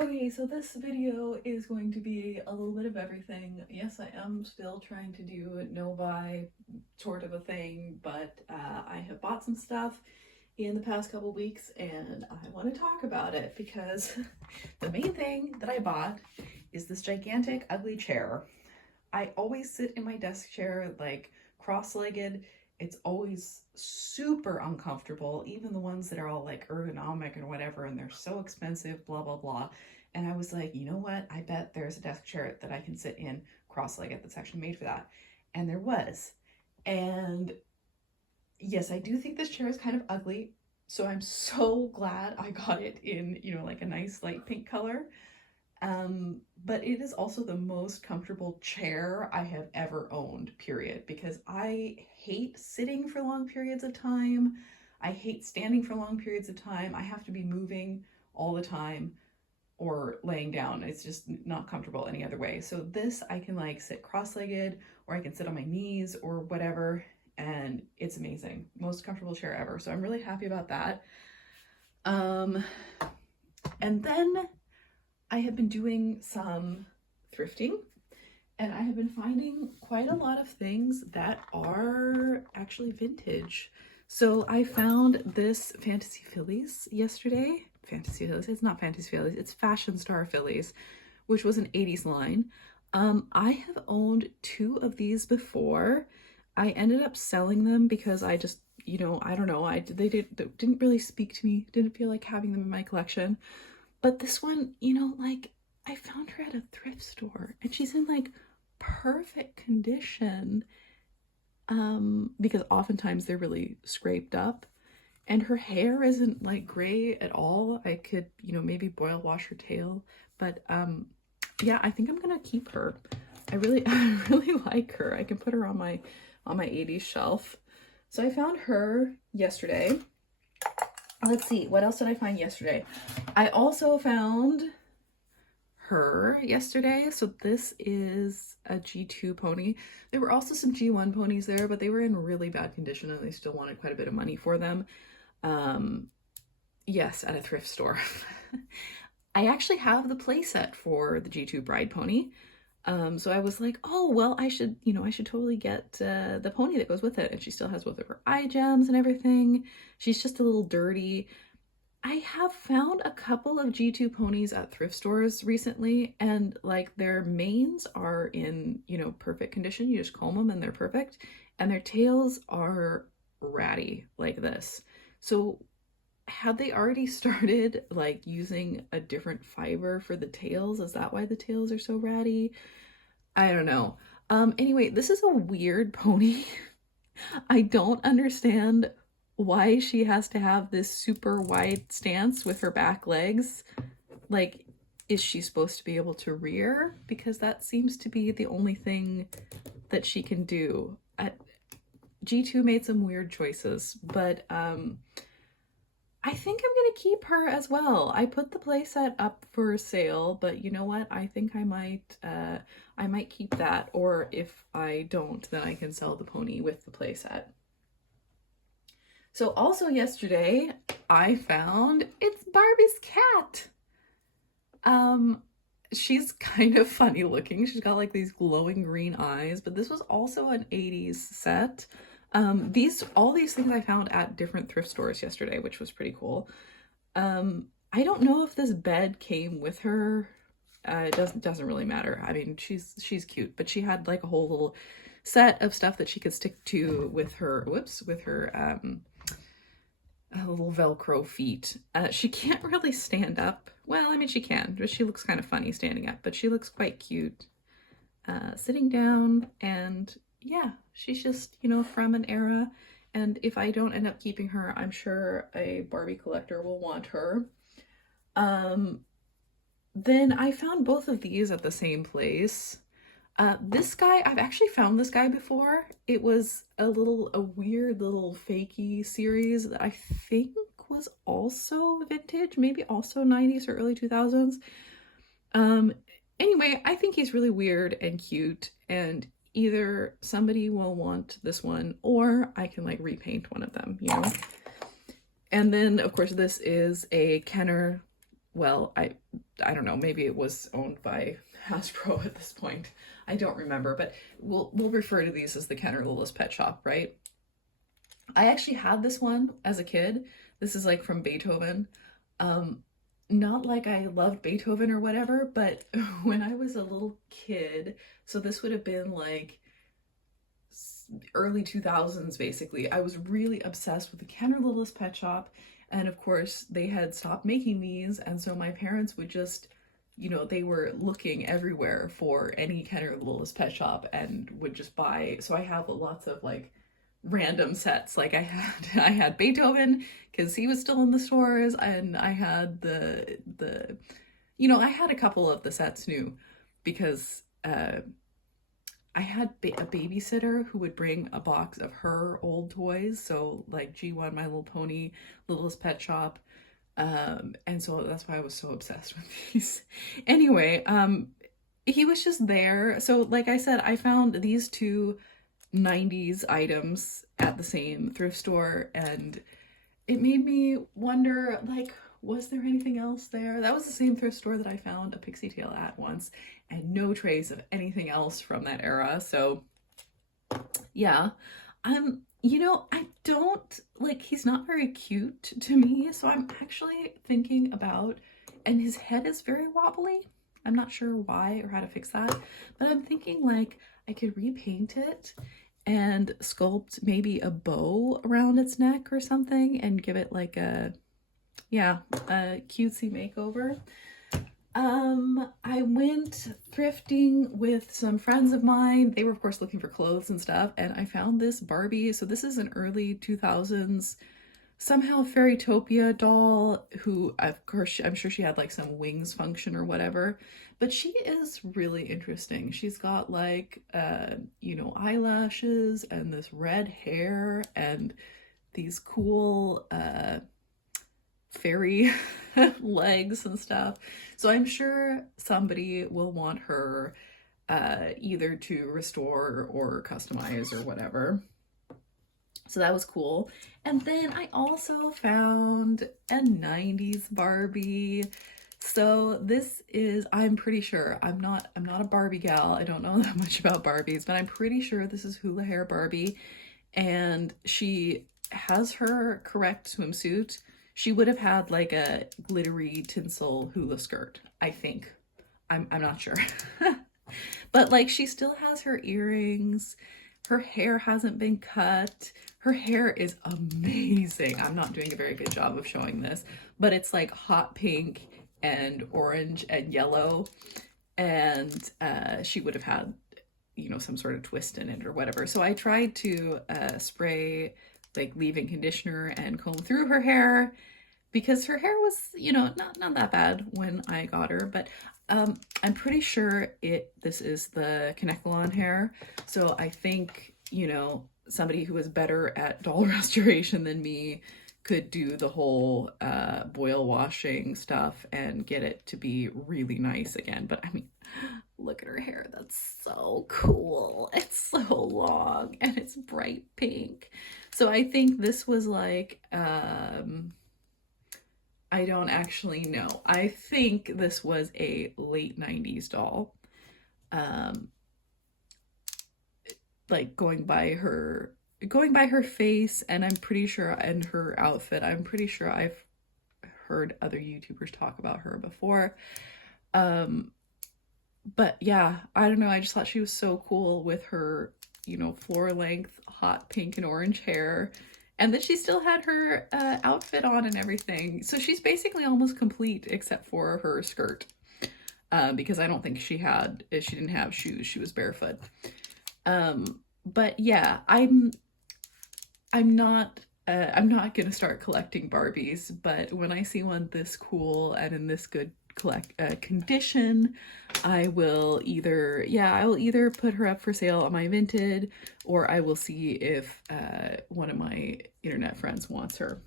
Okay, so this video is going to be a little bit of everything. Yes, I am still trying to do no buy sort of a thing, but I have bought some stuff in the past couple weeks and I want to talk about it because the main thing that I bought is this gigantic ugly chair. I always sit in my desk chair like cross-legged. It's always super uncomfortable, even the ones that are all like ergonomic and whatever, and they're so expensive, blah, blah, blah. And I was like, you know what? I bet there's a desk chair that I can sit in cross-legged that's actually made for that. And there was. And yes, I do think this chair is kind of ugly. So I'm so glad I got it in, like a nice light pink color. But it is also the most comfortable chair I have ever owned, period, because I hate sitting for long periods of time. I hate standing for long periods of time. I have to be moving all the time or laying down. It's just not comfortable any other way. So this, I can like sit cross-legged or I can sit on my knees or whatever, and it's amazing. Most comfortable chair ever. So I'm really happy about that. And then I have been doing some thrifting and I have been finding quite a lot of things that are actually vintage. So I found this Fantasy Fillies yesterday. Fantasy Fillies, it's not Fantasy Fillies, it's Fashion Star Fillies, which was an 80s line. I have owned two of these before. I ended up selling them because I just, I don't know, they didn't really speak to me, didn't feel like having them in my collection. But this one, like I found her at a thrift store and she's in like perfect condition, because oftentimes they're really scraped up and her hair isn't like gray at all. I could, maybe boil wash her tail, but yeah, I think I'm gonna keep her. I really like her. I can put her on my 80s shelf. So I found her yesterday. Let's see, what else did I find yesterday? I also found her yesterday. So this is a G2 pony. There were also some G1 ponies there, but they were in really bad condition and they still wanted quite a bit of money for them. Yes, at a thrift store. I actually have the playset for the G2 Bride pony. So I was like, oh, well, I should totally get the pony that goes with it. And she still has both of her eye gems and everything. She's just a little dirty. I have found a couple of G2 ponies at thrift stores recently, and like their manes are in, perfect condition. You just comb them and they're perfect. And their tails are ratty like this. So had they already started like using a different fiber for the tails? Is that why the tails are so ratty? I don't know. Anyway, this is a weird pony. I don't understand why she has to have this super wide stance with her back legs. Like, is she supposed to be able to rear? Because that seems to be the only thing that she can do. G2 made some weird choices, but I think I'm gonna keep her as well. I put the playset up for sale, but you know what? I think I might keep that, or if I don't, then I can sell the pony with the playset. So also yesterday, I found it's Barbie's cat. She's kind of funny looking. She's got like these glowing green eyes, but this was also an 80s set. All these things I found at different thrift stores yesterday, which was pretty cool. I don't know if this bed came with her. It doesn't really matter. I mean, she's cute, but she had like a whole little set of stuff that she could stick to with her, little Velcro feet. She can't really stand up. Well, I mean, she can, but she looks kind of funny standing up, but she looks quite cute sitting down. And yeah, she's just, from an era. And if I don't end up keeping her, I'm sure a Barbie collector will want her. Then I found both of these at the same place. This guy, I've actually found this guy before. It was a weird little fakey series that I think was also vintage, maybe also 90s or early 2000s. Anyway, I think he's really weird and cute, and either somebody will want this one or I can like repaint one of them, And then of course this is a Kenner. Well, I don't know, maybe it was owned by Hasbro at this point. I don't remember, but we'll refer to these as the Ken or Lila's Pet Shop, right? I actually had this one as a kid. This is like from Beethoven. Not like I loved Beethoven or whatever, but when I was a little kid, so this would have been like early 2000s basically, I was really obsessed with the Ken or Lila's Pet Shop. And of course, they had stopped making these, and so my parents would just, you know, they were looking everywhere for any Ken or Lila's Pet Shop and would just buy. So I have lots of like random sets. Like I had Beethoven because he was still in the stores, and I had the you know, I had a couple of the sets new because I had a babysitter who would bring a box of her old toys. So like G1, My Little Pony, Littlest Pet Shop. And so that's why I was so obsessed with these. Anyway, he was just there. So like I said, I found these two 90s items at the same thrift store, and it made me wonder, like, was there anything else there? That was the same thrift store that I found a pixie tail at once, and no trace of anything else from that era. So yeah, you know, I don't like, he's not very cute to me, so I'm actually thinking about, and his head is very wobbly. I'm not sure why or how to fix that, but I'm thinking like I could repaint it and sculpt maybe a bow around its neck or something and give it like a, yeah, a cutesy makeover. I went thrifting with some friends of mine. They were of course looking for clothes and stuff, and I found this Barbie. So this is an early 2000s somehow Fairytopia doll who, of course, I'm sure she had like some wings function or whatever, but she is really interesting. She's got like you know, eyelashes and this red hair and these cool fairy legs and stuff. So I'm sure somebody will want her either to restore or customize or whatever. So that was cool. And then I also found a 90s Barbie. So this is, I'm pretty sure, I'm not a Barbie gal. I don't know that much about Barbies, but I'm pretty sure this is Hula Hair Barbie. And she has her correct swimsuit. She would have had like a glittery tinsel hula skirt, I think. I'm not sure. But like she still has her earrings. Her hair hasn't been cut. Her hair is amazing. I'm not doing a very good job of showing this, but it's like hot pink and orange and yellow. And she would have had, you know, some sort of twist in it or whatever. So I tried to spray like leave-in conditioner and comb through her hair because her hair was, you know, not that bad when I got her, but I'm pretty sure this is the Kanekalon hair. So I think, you know, somebody who is better at doll restoration than me could do the whole boil washing stuff and get it to be really nice again. But I mean, look at her hair. That's so cool. It's so long and it's bright pink. So I think this was like, I don't actually know. I think this was a late 90s doll. Like going by her face, and I'm pretty sure, and her outfit, I'm pretty sure I've heard other YouTubers talk about her before. But yeah, I don't know, I just thought she was so cool with her, you know, floor length hot pink and orange hair, and that she still had her outfit on and everything. So she's basically almost complete except for her skirt, because I don't think she didn't have shoes. She was barefoot. But yeah, I'm not gonna start collecting Barbies, but when I see one this cool and in this good condition, I will either put her up for sale on my Vinted, or I will see if one of my internet friends wants her.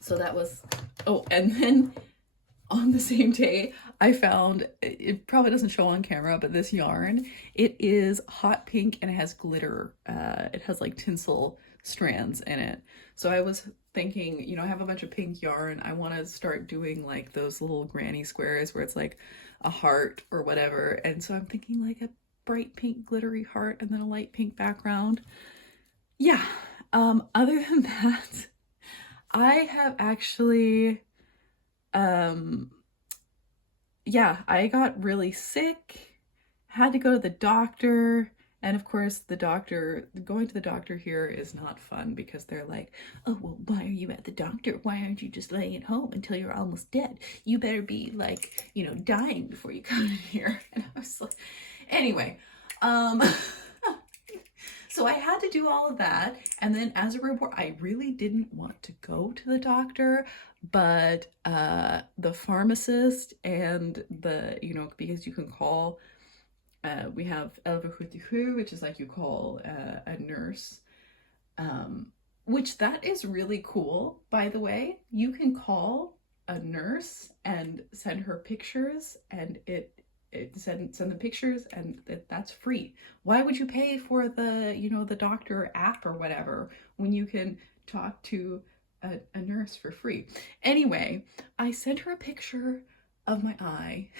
So that was, oh, and then on the same day, I found, it probably doesn't show on camera, but this yarn, it is hot pink and it has glitter. It has like tinsel strands in it. So I was thinking, you know, I have a bunch of pink yarn. I want to start doing like those little granny squares where it's like a heart or whatever. And so I'm thinking like a bright pink glittery heart and then a light pink background. Yeah. Other than that, I have actually, yeah, I got really sick, had to go to the doctor. And of course, going to the doctor here is not fun because they're like, oh, well, why are you at the doctor? Why aren't you just laying at home until you're almost dead? You better be like, you know, dying before you come in here. And I was like, anyway, so I had to do all of that. And then as a reward, I really didn't want to go to the doctor, but the pharmacist and you know, because you can call, we have 1177, which is like you call a nurse, which that is really cool, by the way. You can call a nurse and send her pictures, and it send the pictures, and that's free. Why would you pay for the, you know, the doctor app or whatever when you can talk to a nurse for free? Anyway, I sent her a picture of my eye.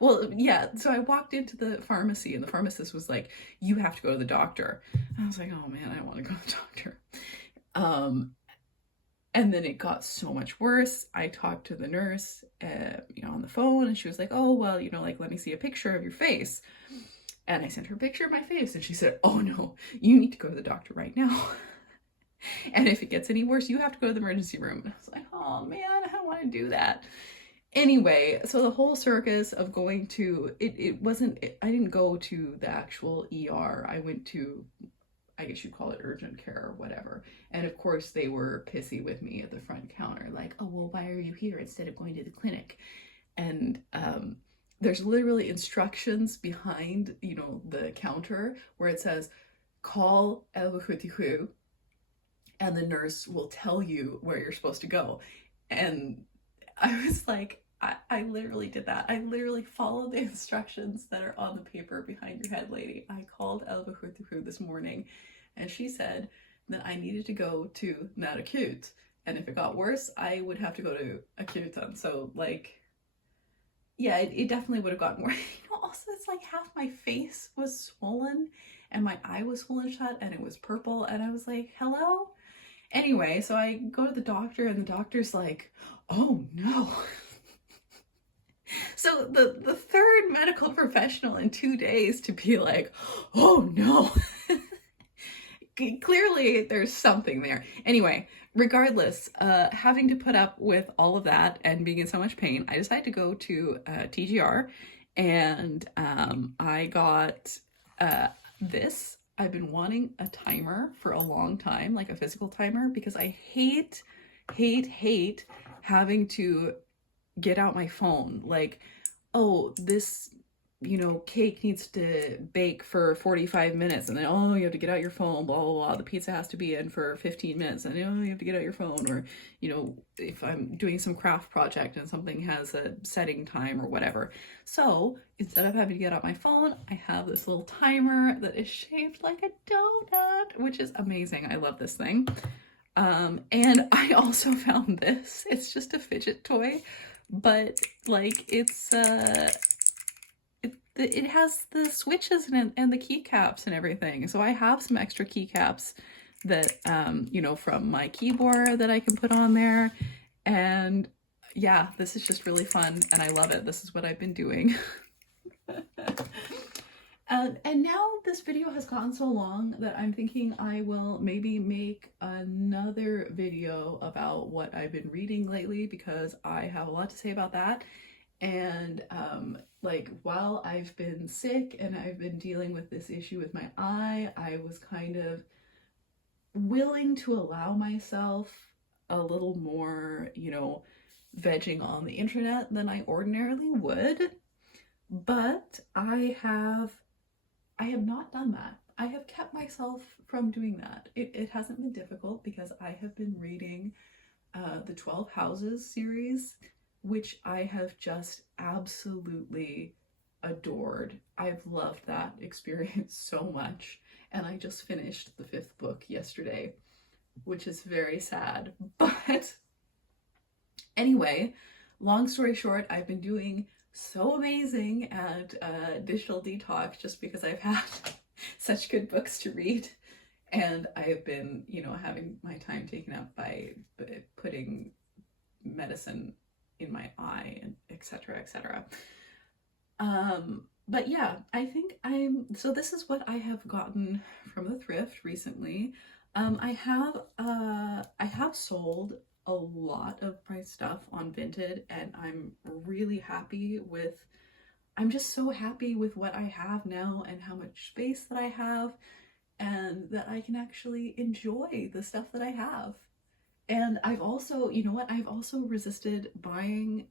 Well, yeah, so I walked into the pharmacy and the pharmacist was like, you have to go to the doctor. And I was like, oh man, I don't want to go to the doctor. And then it got so much worse. I talked to the nurse, you know, on the phone, and she was like, oh, well, you know, like, let me see a picture of your face. And I sent her a picture of my face, and she said, oh no, you need to go to the doctor right now. And if it gets any worse, you have to go to the emergency room. And I was like, oh man, I don't want to do that. Anyway, so the whole circus of going to, I didn't go to the actual ER. I went to, I guess you'd call it urgent care or whatever. And of course they were pissy with me at the front counter, like, oh, well, why are you here instead of going to the clinic? And there's literally instructions behind, you know, the counter where it says, call 1177 and the nurse will tell you where you're supposed to go. And I was like, I literally did that. I literally followed the instructions that are on the paper behind your head, lady. I called 1177 this morning, and she said that I needed to go to not acute. And if it got worse, I would have to go to acute. So, like, yeah, it definitely would have gotten worse. You know, also, it's like half my face was swollen, and my eye was swollen shut, and it was purple, and I was like, hello? Anyway, so I go to the doctor, and the doctor's like, oh no. So the third medical professional in 2 days to be like, oh no. Clearly there's something there. Anyway, regardless, having to put up with all of that and being in so much pain, I decided to go to TGR, and I got this. I've been wanting a timer for a long time, like a physical timer, because I hate having to get out my phone. Like, oh, this, you know, cake needs to bake for 45 minutes, and then, oh, you have to get out your phone, blah, blah, blah. The pizza has to be in for 15 minutes, and, oh, you have to get out your phone. Or, you know, if I'm doing some craft project and something has a setting time or whatever. So instead of having to get out my phone, I have this little timer that is shaped like a donut, which is amazing. I love this thing. And I also found this. It's just a fidget toy, but like it has the switches in it and the keycaps and everything. So I have some extra keycaps that, you know, from my keyboard that I can put on there. And yeah, this is just really fun and I love it. This is what I've been doing. And now this video has gotten so long that I'm thinking I will maybe make another video about what I've been reading lately, because I have a lot to say about that. And like, while I've been sick and I've been dealing with this issue with my eye, I was kind of willing to allow myself a little more, you know, vegging on the internet than I ordinarily would. But I have not done that. I have kept myself from doing that. It hasn't been difficult because I have been reading the 12 Houses series, which I have just absolutely adored. I've loved that experience so much. And I just finished the 5th book yesterday. which is very sad. But anyway, long story short, I've been doing so amazing at digital detox just because I've had such good books to read. And I've been, you know, having my time taken up by putting medicine in my eye and etc. etc. But yeah, I think so this is what I have gotten from the thrift recently. I have sold a lot of my stuff on Vinted, and I'm just so happy with what I have now and how much space that I have, and that I can actually enjoy the stuff that I have. And I've also, you know what, I've also resisted buying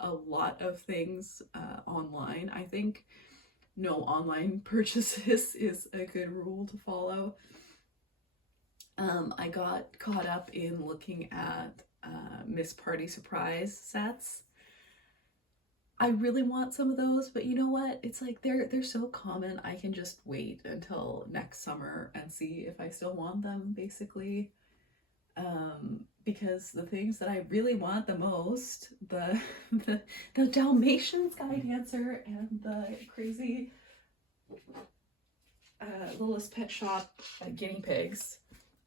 a lot of things online. I think no online purchases is a good rule to follow. I got caught up in looking at Miss Party Surprise sets. I really want some of those, but you know what? It's like they're so common. I can just wait until next summer and see if I still want them, basically. Because the things that I really want the most, the Dalmatian Sky Dancer and the crazy Littlest Pet Shop guinea pigs,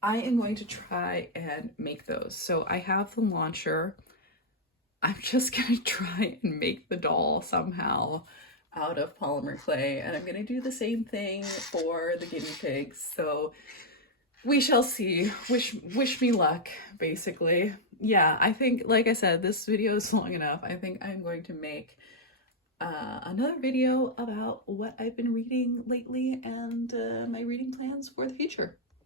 I am going to try and make those. So I have the launcher. I'm just gonna try and make the doll somehow out of polymer clay, and I'm gonna do the same thing for the guinea pigs. So we shall see. Wish me luck, basically. Yeah, I think, like I said, this video is long enough. I think I'm going to make another video about what I've been reading lately and my reading plans for the future.